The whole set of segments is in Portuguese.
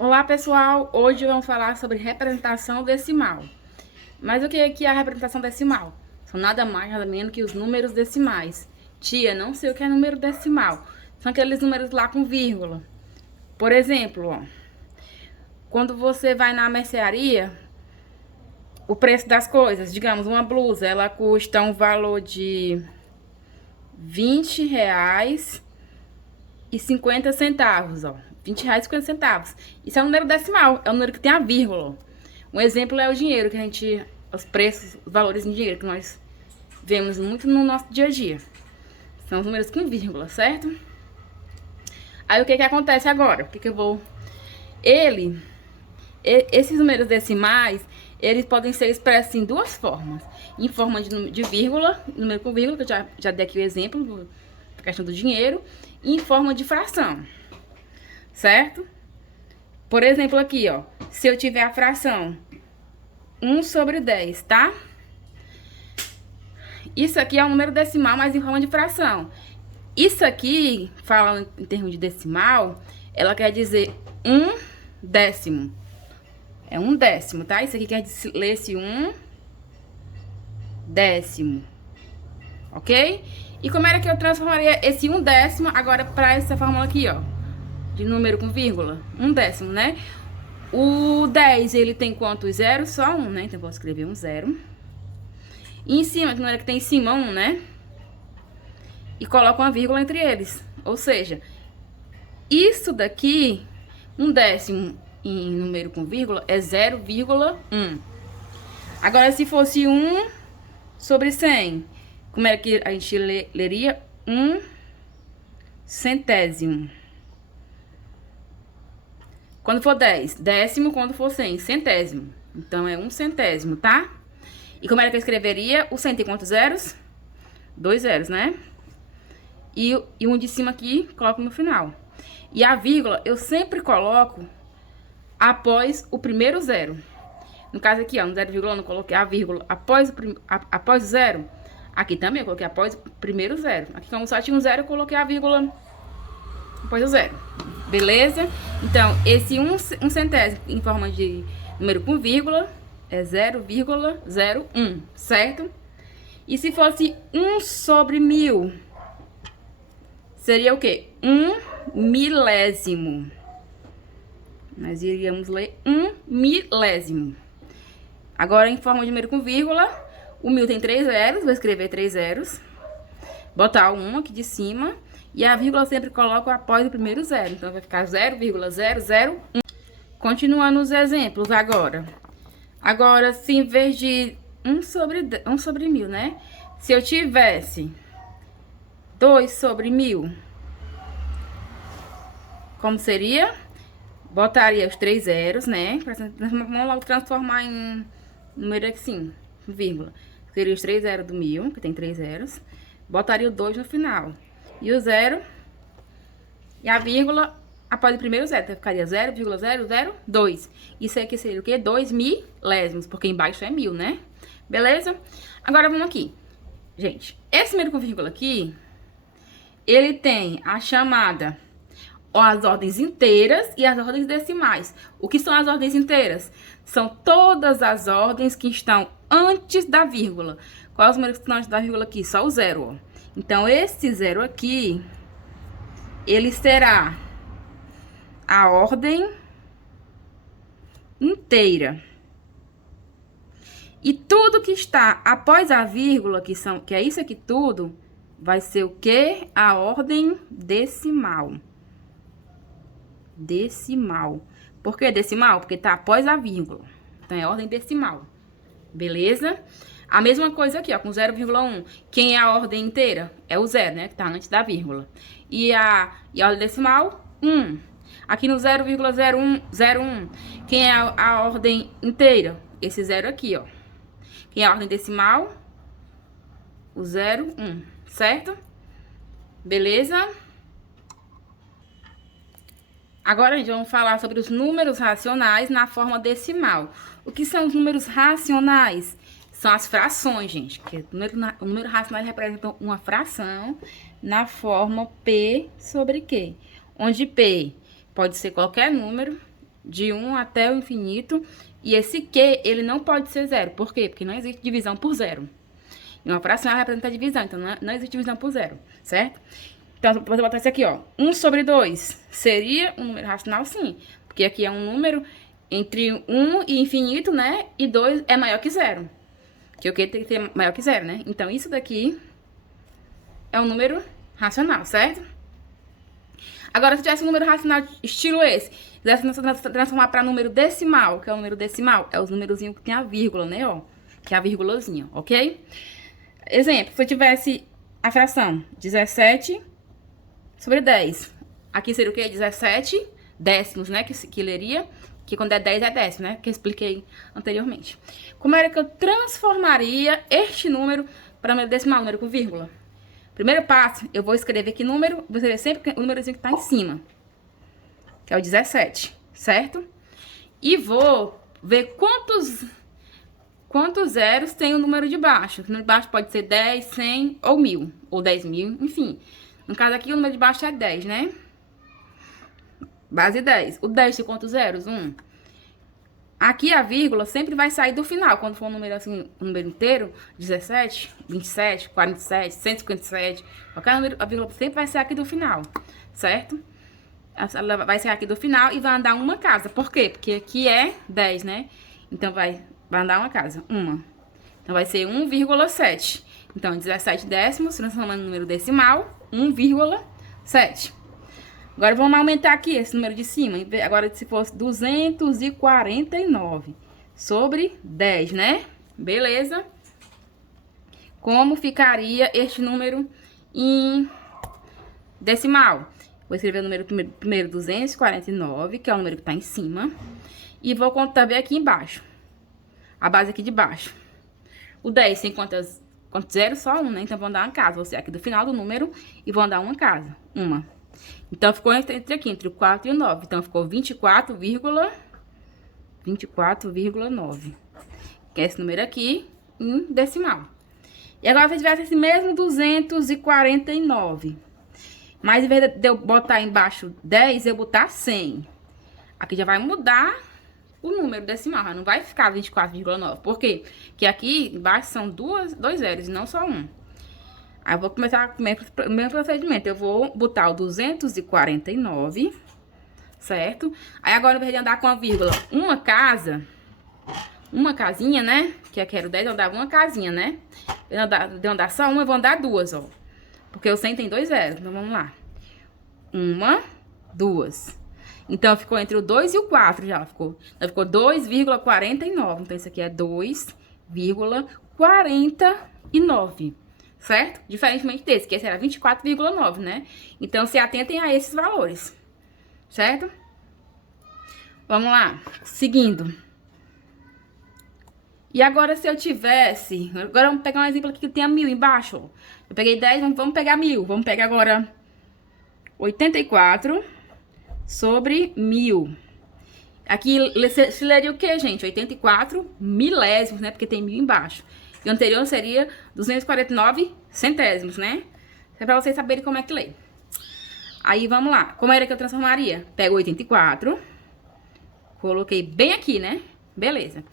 Olá pessoal, hoje vamos falar sobre representação decimal. Mas o que é a representação decimal? São nada mais, nada menos que os números decimais. Tia, não sei o que é número decimal. São aqueles números lá com vírgula. Por exemplo, ó, quando você vai na mercearia, o preço das coisas, digamos, uma blusa, ela custa um valor de R$ 20,50, ó. R$ 20,50. Isso é um número decimal, é um número que tem a vírgula. Um exemplo é o dinheiro, que a gente, os preços, os valores em dinheiro que nós vemos muito no nosso dia a dia. São os números com vírgula, certo? Aí o que acontece agora? Esses números decimais, eles podem ser expressos em duas formas. Em forma de vírgula, número com vírgula, que eu já dei aqui o exemplo da questão do dinheiro, e em forma de fração, certo? Por exemplo, aqui, ó, se eu tiver a fração 1/10, tá? Isso aqui é um número decimal, mas em forma de fração. Isso aqui, falando em termos de decimal, ela quer dizer 1/10. É 1/10, tá? Isso aqui quer ler esse 1/10. Ok? E como era que eu transformaria esse 1/10 agora para essa fórmula aqui, ó? De número com vírgula. 1/10, né? O 10, ele tem quantos zeros? Só um, né? Então, eu vou escrever um zero. E em cima, que não era que tem em cima um, né? E coloco uma vírgula entre eles. Ou seja, isso daqui, 1/10 em número com vírgula, é 0,1. Agora, se fosse 1/100, como era que a gente leria? 1/100. Quando for 10, décimo. Quando for 100, centésimo. Então, é 1/100, tá? E como era que eu escreveria? O 100 tem quantos zeros? 2 zeros, né? E um de cima aqui, coloco no final. E a vírgula, eu sempre coloco após o primeiro zero. No caso aqui, ó, no 0, eu não coloquei a vírgula após o zero. Aqui também eu coloquei após o primeiro zero. Aqui, como só tinha um zero, eu coloquei a vírgula após o zero. Beleza? Então, esse 1/100 em forma de número com vírgula é 0,01, certo? E se fosse 1/1000, seria o quê? 1/1000. Nós iríamos ler 1/1000. Agora, em forma de número com vírgula, o 1000 tem 3 zeros, vou escrever 3 zeros. Botar o 1 aqui de cima. E a vírgula eu sempre coloco após o primeiro zero. Então, vai ficar 0,001. Continuando os exemplos agora. Agora, se em vez de 1/1000, né? Se eu tivesse 2/1000, como seria? Botaria os 3 zeros, né? Vamos logo transformar em número assim, vírgula. Seria os 3 zeros do 1000, que tem 3 zeros. Botaria o 2 no final. E o 0 e a vírgula após o primeiro zero. Então, ficaria 0,002. Isso aqui seria o quê? 2 milésimos, porque embaixo é 1000, né? Beleza? Agora, vamos aqui. Gente, esse número com vírgula aqui, ele tem a chamada, as ordens inteiras e as ordens decimais. O que são as ordens inteiras? São todas as ordens que estão antes da vírgula. Quais os números que estão antes da vírgula aqui? Só o zero, ó. Então, esse zero aqui, ele será a ordem inteira. E tudo que está após a vírgula, que é isso aqui tudo, vai ser o quê? A ordem decimal. Decimal. Por que decimal? Porque tá após a vírgula. Então, é ordem decimal. Beleza? A mesma coisa aqui, ó, com 0,1. Quem é a ordem inteira? É o zero, né? Que tá antes da vírgula. E a ordem decimal? 1. Aqui no 0,0101. Quem é a ordem inteira? Esse zero aqui, ó. Quem é a ordem decimal? O 0, 1. Certo? Beleza? Agora, gente, vamos falar sobre os números racionais na forma decimal. O que são os números racionais? São as frações, gente. Que o número racional representa uma fração na forma P sobre Q. Onde P pode ser qualquer número de 1 até o infinito. E esse Q, ele não pode ser zero. Por quê? Porque não existe divisão por zero. E uma fração representa a divisão, então não existe divisão por zero, certo? Então, você botar isso aqui, ó. 1 sobre 2 seria um número racional, sim. Porque aqui é um número entre 1 e infinito, né? E 2 é maior que zero. Que o Q tem que ser maior que zero, né? Então, isso daqui é um número racional, certo? Agora, se tivesse um número racional estilo esse, quisesse transformar para número decimal, que é o número decimal, é os númerozinhos que tem a vírgula, né, ó? Que é a vírgulazinha, ok? Exemplo, se eu tivesse a fração 17 sobre 10. Aqui seria o quê? 17 décimos, né? Que leria, que quando é 10 é décimo, né? Que eu expliquei anteriormente. Como era que eu transformaria este número para número decimal, número com vírgula? Primeiro passo, eu vou escrever que número, vou escrever sempre o númerozinho que tá em cima, que é o 17, certo? E vou ver quantos zeros tem o número de baixo. O número de baixo pode ser 10, 100 ou 1000, ou 10.000, enfim. No caso aqui, o número de baixo é 10, né? Base 10. O 10 tem quantos zeros? 1. Aqui a vírgula sempre vai sair do final. Quando for um número assim, um número inteiro, 17, 27, 47, 157, qualquer número, a vírgula sempre vai sair aqui do final, certo? Ela vai sair aqui do final e vai andar uma casa. Por quê? Porque aqui é 10, né? Então vai andar uma casa, uma. Então vai ser 1,7. Então 17 décimos, transformando em número decimal, 1,7. Agora, vamos aumentar aqui esse número de cima. Agora, se fosse 249 sobre 10, né? Beleza? Como ficaria este número em decimal? Vou escrever o número primeiro 249, que é o número que está em cima. E vou contar bem aqui embaixo. A base aqui de baixo. O 10 tem quantos zeros? Só um, né? Então, vou andar uma casa. Vou ser aqui do final do número e vou andar uma casa. Uma. Então, ficou entre o 4 e o 9. Então, ficou 24,9. Que é esse número aqui em decimal. E agora, se eu tivesse esse mesmo 249. Mas, em vez de eu botar embaixo 10, eu botar 100. Aqui já vai mudar o número decimal. Não vai ficar 24,9. Por quê? Porque aqui embaixo são dois zeros e não só um. Aí eu vou começar com o mesmo procedimento. Eu vou botar o 249, certo? Aí agora, em vez de andar com a vírgula, uma casinha, né? Que aqui era o 10, eu andava uma casinha, né? De andar só uma, eu vou andar duas, ó. Porque o 100 tem 2 zeros. Então, vamos lá. 2. Então, ficou entre o 2 e o 4 já. Ficou 2,49. Então, isso aqui é 2,49. Certo? Diferentemente desse, que esse era 24,9, né? Então, se atentem a esses valores. Certo? Vamos lá. Seguindo. E agora, se eu tivesse... Agora, vamos pegar um exemplo aqui que tenha 1000 embaixo, ó. Eu peguei 10, vamos pegar 1000. Vamos pegar agora 84 sobre 1000. Aqui, se leria o quê, gente? 84 milésimos, né? Porque tem 1000 embaixo. E o anterior seria 249 centésimos, né? É pra vocês saberem como é que lê. Aí, vamos lá. Como era que eu transformaria? Pego 84. Coloquei bem aqui, né? Beleza.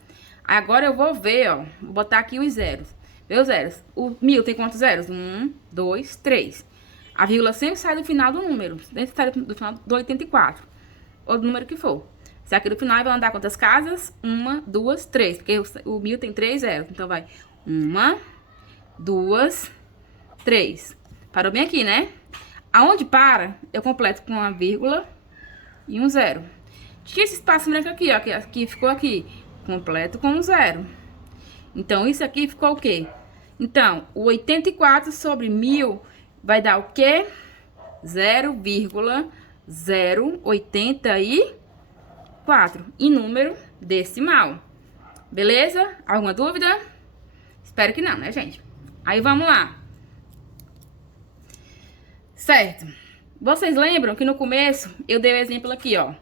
Agora eu vou ver, ó. Vou botar aqui os zeros. Ver os zeros. O 1000 tem quantos zeros? 1, 2, 3. A vírgula sempre sai do final do número. Sempre sai do final do 84. Ou do número que for. Se aqui no final vai andar quantas casas? 1, 2, 3. Porque o 1000 tem 3 zeros. Então vai 1, 2, 3. Parou bem aqui, né? Aonde para, eu completo com uma vírgula e um zero. Tinha esse espaço branco aqui, ó. Que aqui ficou aqui. Completo com um zero. Então, isso aqui ficou o quê? Então, o 84 sobre 1000 vai dar o quê? 0,084 em número decimal. Beleza? Alguma dúvida? Espero que não, né, gente? Aí, vamos lá. Certo. Vocês lembram que no começo eu dei o exemplo aqui, ó.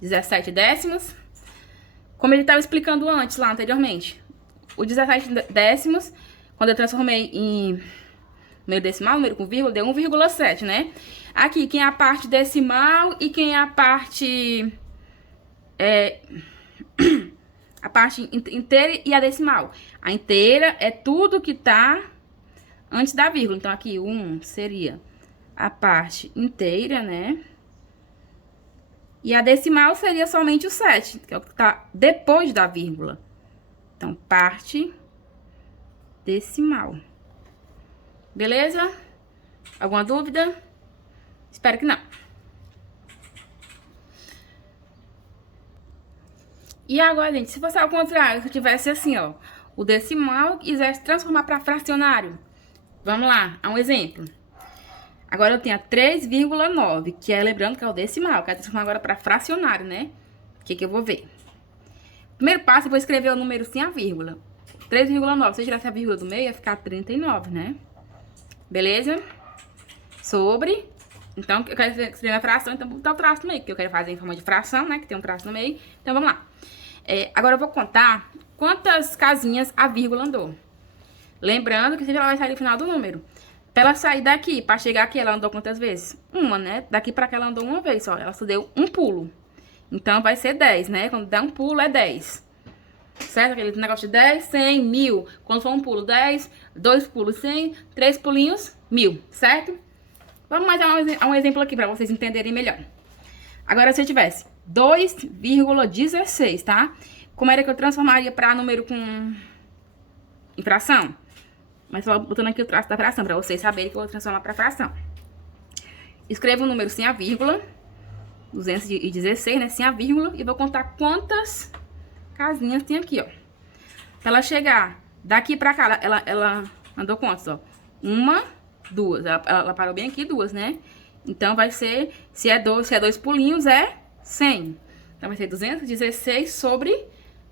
17 décimos. Como ele estava explicando antes, lá anteriormente. O 17 décimos, quando eu transformei em número decimal, número com vírgula, deu 1,7, né? Aqui, quem é a parte decimal e quem é a parte a parte inteira e a decimal. A inteira é tudo que tá antes da vírgula. Então, aqui, 1 seria a parte inteira, né? E a decimal seria somente o 7, que é o que tá depois da vírgula. Então, parte decimal. Beleza? Alguma dúvida? Espero que não. E agora, gente, se fosse ao contrário, se eu tivesse assim, ó, o decimal e quisesse transformar para fracionário. Vamos lá, um exemplo. Agora eu tenho a 3,9, que é, lembrando que é o decimal. Eu quero transformar agora para fracionário, né? O que eu vou ver? Primeiro passo, eu vou escrever o número sem a vírgula. 3,9, se eu tirasse a vírgula do meio, ia ficar 39, né? Beleza? Sobre... Então, eu quero escrever a fração, então vou botar o traço no meio, porque eu quero fazer em forma de fração, né? Que tem um traço no meio. Então, vamos lá. Agora eu vou contar quantas casinhas a vírgula andou. Lembrando que sempre ela vai sair no final do número. Pra ela sair daqui, pra chegar aqui, ela andou quantas vezes? Uma, né? Daqui pra cá ela andou uma vez só. Ela só deu um pulo. Então, vai ser 10, né? Quando der um pulo, é 10. Certo? Aquele negócio de 10, 100, 1000. Quando for um pulo, 10. 2 pulos, 100. 3 pulinhos, 1000. Certo? Vamos mais a um exemplo aqui pra vocês entenderem melhor. Agora, se eu tivesse 2,16, tá? Como era que eu transformaria pra número com... em fração? Mas só botando aqui o traço da fração, pra vocês saberem que eu vou transformar pra fração. Escrevo o número sem a vírgula. 216, né? Sem a vírgula. E vou contar quantas casinhas tem aqui, ó. Pra ela chegar daqui pra cá, ela andou quantas, ó? 1, 2. Ela parou bem aqui, 2, né? Então, vai ser... Se é 2 pulinhos, é 100. Então, vai ser 216 sobre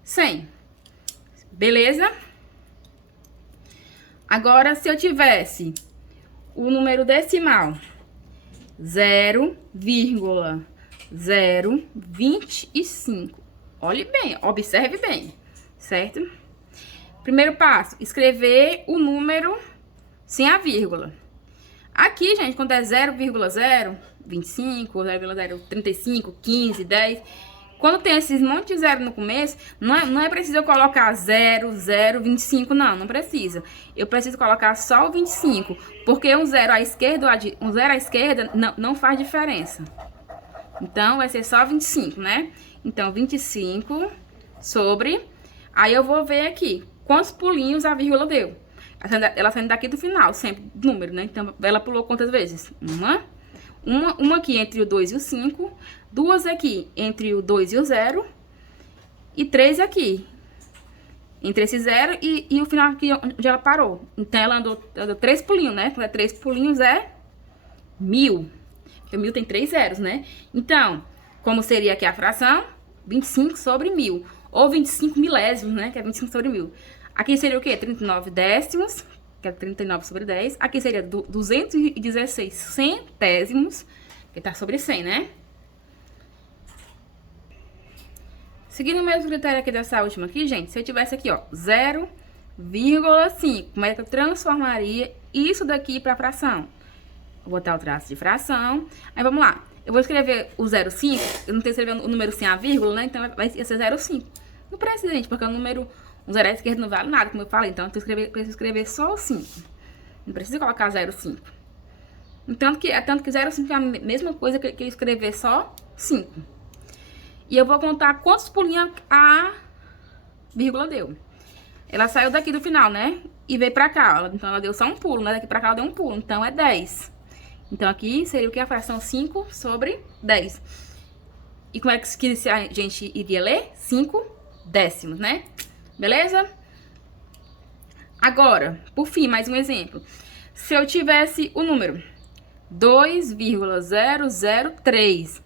100. Beleza? Agora, se eu tivesse o número decimal 0,025. Olhe bem, observe bem, certo? Primeiro passo, escrever o número sem a vírgula. Aqui, gente, quando é 0,025, 0,035, 15, 10... Quando tem esses monte de zero no começo, não é preciso eu colocar 0,025, não precisa. Eu preciso colocar só o 25, porque um zero à esquerda não faz diferença. Então, vai ser só 25, né? Então, 25 sobre... Aí, eu vou ver aqui quantos pulinhos a vírgula deu. Ela saindo daqui do final, sempre do número, né? Então, ela pulou quantas vezes? Uma aqui entre o 2 e o 5, 2 aqui entre o 2 e o 0, e 3 aqui, entre esse 0 e o final aqui onde ela parou. Então, ela andou 3 pulinhos, né? Quando é 3 pulinhos é 1000, porque 1000 tem 3 zeros, né? Então, como seria aqui a fração? 25 sobre 1000, ou 25 milésimos, né? Que é 25 sobre 1000. Aqui seria o quê? 39 décimos, que é 39 sobre 10. Aqui seria 216 centésimos, que tá sobre 100, né? Seguindo o mesmo critério aqui dessa última aqui, gente, se eu tivesse aqui, ó, 0,5, como é que eu transformaria isso daqui pra fração? Vou botar o traço de fração. Aí, vamos lá. Eu vou escrever o 0,5, eu não tenho que escrever o número sem a vírgula, né? Então, vai ser 0,5. Não precisa, gente, porque o número... Um zero à esquerda não vale nada, como eu falei. Então, eu preciso escrever só o 5. Não precisa colocar 0,5. Tanto que 0,5 é a mesma coisa que eu escrever só 5. E eu vou contar quantos pulinhos a vírgula deu. Ela saiu daqui do final, né? E veio pra cá. Então, ela deu só um pulo, né? Daqui pra cá ela deu um pulo. Então, é 10. Então, aqui seria o que? A fração 5 sobre 10. E como é que a gente iria ler? 5 décimos, né? Beleza? Agora, por fim, mais um exemplo. Se eu tivesse o número 2,003,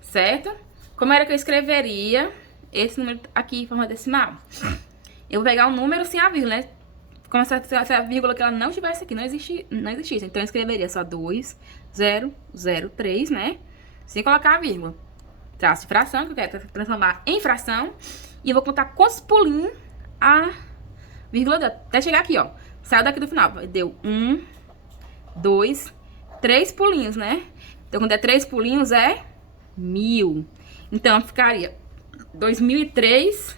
certo? Como era que eu escreveria esse número aqui em forma decimal? Eu vou pegar um número sem a vírgula, né? Como se a vírgula que ela não tivesse aqui, não existisse. Então, eu escreveria só 2,003, né? Sem colocar a vírgula. Traço de fração, que eu quero transformar em fração. E eu vou contar quantos pulinhos a vírgula deu. Até chegar aqui, ó. Saiu daqui do final. Deu 1, 2, 3 pulinhos, né? Então, quando é 3 pulinhos, é 1000. Então, ficaria 2003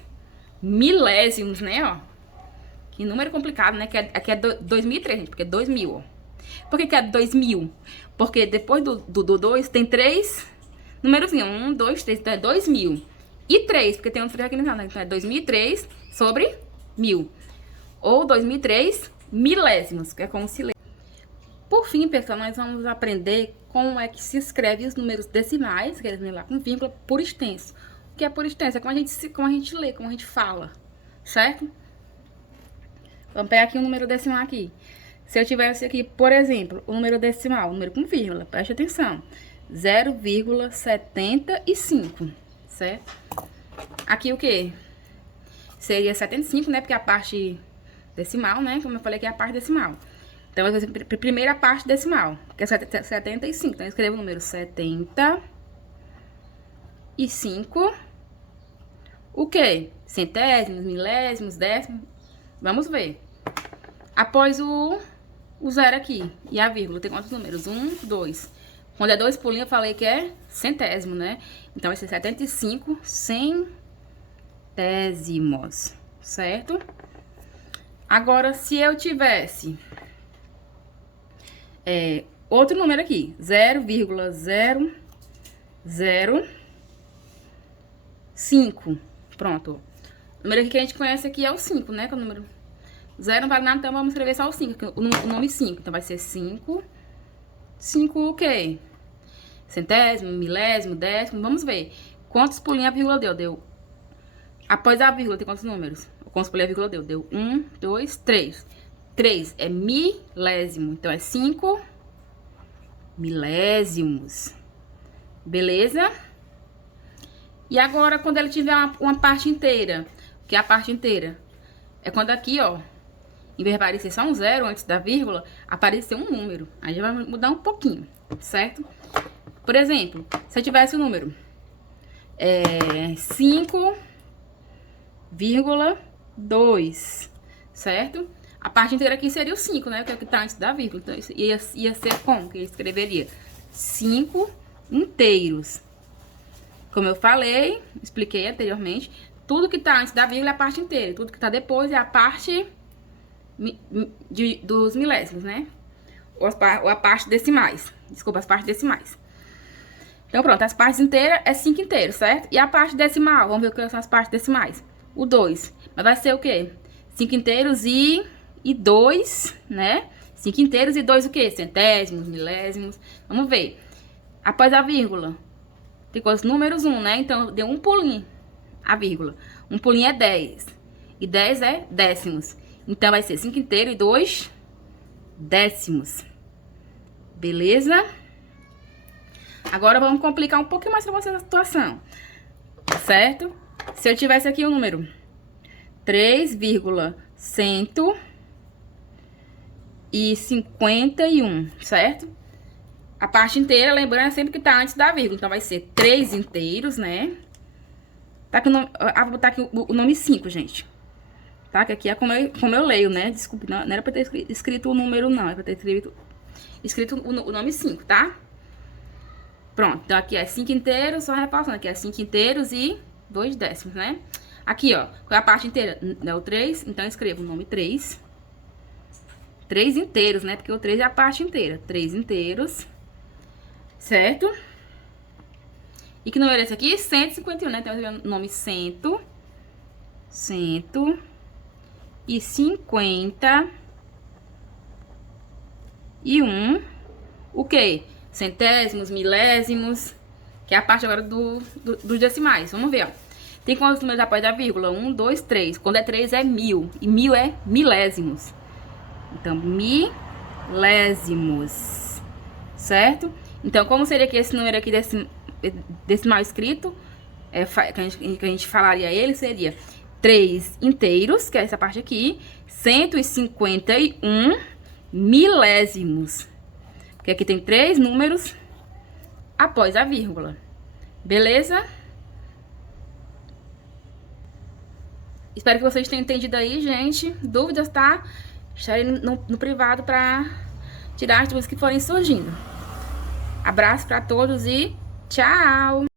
milésimos, né, ó. Que número complicado, né? Aqui é 2003, gente, porque é 2000, ó. Por que é 2000? Porque depois do 2 tem 3 númerozinhos. 1, 2, 3, então é 2000. E 3, porque tem um 3 aqui no final, né? Então é 2003 sobre 1000. Ou 2003 milésimos, que é como se lê. Por fim, pessoal, nós vamos aprender como é que se escreve os números decimais, que eles vêm lá com vírgula, por extenso. O que é por extenso? É como a gente lê, como a gente fala, certo? Vamos pegar aqui um número decimal aqui. Se eu tivesse aqui, por exemplo, o número decimal, o número com vírgula, preste atenção, 0,75, certo? Aqui o que? Seria 75, né? Porque a parte decimal, né? Como eu falei aqui, é a parte decimal. Então, vai ser a primeira parte decimal, que é 75. Então, eu escrevo o número 75. O quê? Centésimos, milésimos, décimos. Vamos ver. Após o zero aqui e a vírgula, tem quantos números? 1, 2. Quando é 2 pulinhos, eu falei que é centésimo, né? Então, vai ser 75 centésimos, certo? Agora, se eu tivesse outro número aqui, 0,005. Pronto. O número aqui que a gente conhece aqui é o 5, né? Que é o número 0 não vale nada, então vamos escrever só o 5, o nome 5. Então vai ser 5. 5 o quê? Centésimo, milésimo, décimo. Vamos ver. Quantos pulinhos a vírgula deu? Deu. Após a vírgula, tem quantos números? Quantos pulinhos a vírgula deu? Deu 1, 2, 3. 3 é milésimo, então é 5 milésimos. Beleza? E agora, quando ele tiver uma parte inteira, o que é a parte inteira? É quando aqui, ó, em vez de aparecer só um zero antes da vírgula, aparecer um número. Aí já vai mudar um pouquinho, certo? Por exemplo, se eu tivesse o número 5,2, certo? A parte inteira aqui seria o 5, né? Que é o que tá antes da vírgula. Então, isso ia ser como que eu escreveria? 5 inteiros. Como eu falei, expliquei anteriormente, tudo que tá antes da vírgula é a parte inteira. Tudo que tá depois é a parte dos milésimos, né? Ou a parte decimais. Desculpa, as partes decimais. Então, pronto, as partes inteiras é 5 inteiros, certo? E a parte decimal, vamos ver o que são as partes decimais. O 2. Mas vai ser o quê? 5 inteiros e 2, né? 5 inteiros e 2 o quê? Centésimos, milésimos. Vamos ver. Após a vírgula, tem quantos números? 1, né? Então, deu um pulinho a vírgula. Um pulinho é 10. E 10 é décimos. Então, vai ser 5 inteiros e 2 décimos. Beleza? Agora, vamos complicar um pouquinho mais pra vocês a situação. Certo? Se eu tivesse aqui o número 3,151, certo? A parte inteira, lembrando, é sempre que tá antes da vírgula. Então, vai ser 3 inteiros, né? Tá aqui vou botar aqui o nome 5, gente. Tá? Que aqui é como eu leio, né? Desculpe, não era pra ter escrito o número, não. É pra ter escrito o nome 5, tá? Pronto. Então, aqui é 5 inteiros, só repassando. Aqui é 5 inteiros e 2 décimos, né? Aqui, ó. Qual é a parte inteira? É o 3. Então, eu escrevo o nome 3. 3 inteiros, né? Porque o 3 é a parte inteira. 3 inteiros. Certo? E que número é esse aqui? 151, né? Então, o nome 151. O quê? Centésimos, milésimos. Que é a parte agora dos decimais. Vamos ver, ó. Tem quantos números após da vírgula? 1, 2, 3. Quando é 3 é 1000. E 1000 é milésimos. Então, milésimos. Certo? Então, como seria que esse número aqui decimal escrito, que a gente falaria ele, seria 3 inteiros, que é essa parte aqui, 151 milésimos. Porque aqui tem 3 números após a vírgula. Beleza? Espero que vocês tenham entendido aí, gente. Dúvidas, tá? Estarei no privado pra tirar as dúvidas que forem surgindo. Abraço pra todos e tchau!